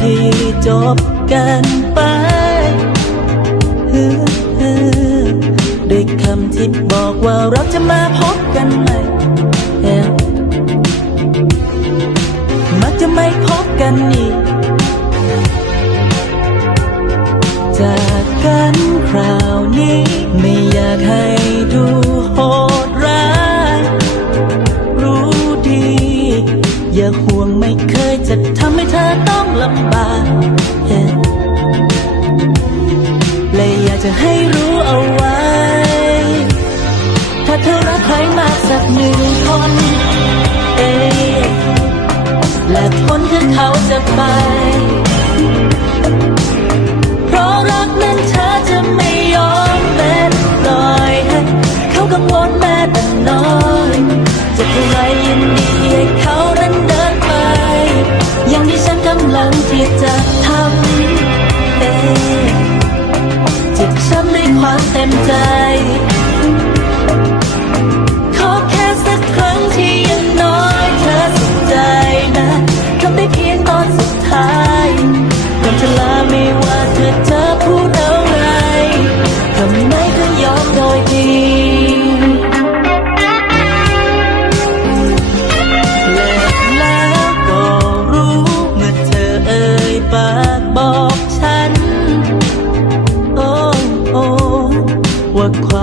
ที่จบกันไปด้วยคำที่บอกว่าเราจะมาพบกันใหม่มักจะไม่พบกันอีก จากกันคราวนี้ไม่อยากให้ดูโหดร้าย รู้ดี อย่าห่วงไม่เคยจะทำให้เลำบากเอ๊ะเลยอยากจะให้รู้เอาไว้ ถ้าเธอรักใครมากสักหนึ่งคนเอ๊ะและคนคือเขาจะไป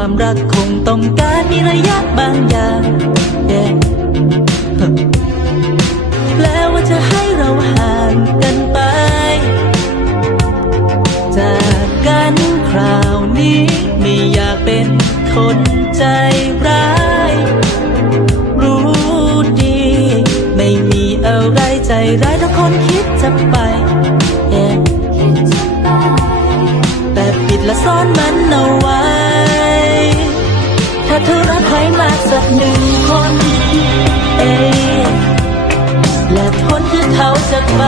ความรักคงต้องการมีระยะบางอย่าง yeah แปลว่าจะให้เราห่างกันไป จากกันคราวนี้ไม่อยากเป็นคนใจร้าย รู้ดี ไม่มีอะไรใจร้ายถ้าคนคิดจะไป yeah แต่ปิดและซ่อนมันเอาไว้ ถ้าเธอรักใครมาสักหนึ่งคน เอยและทนที่เขาจะไป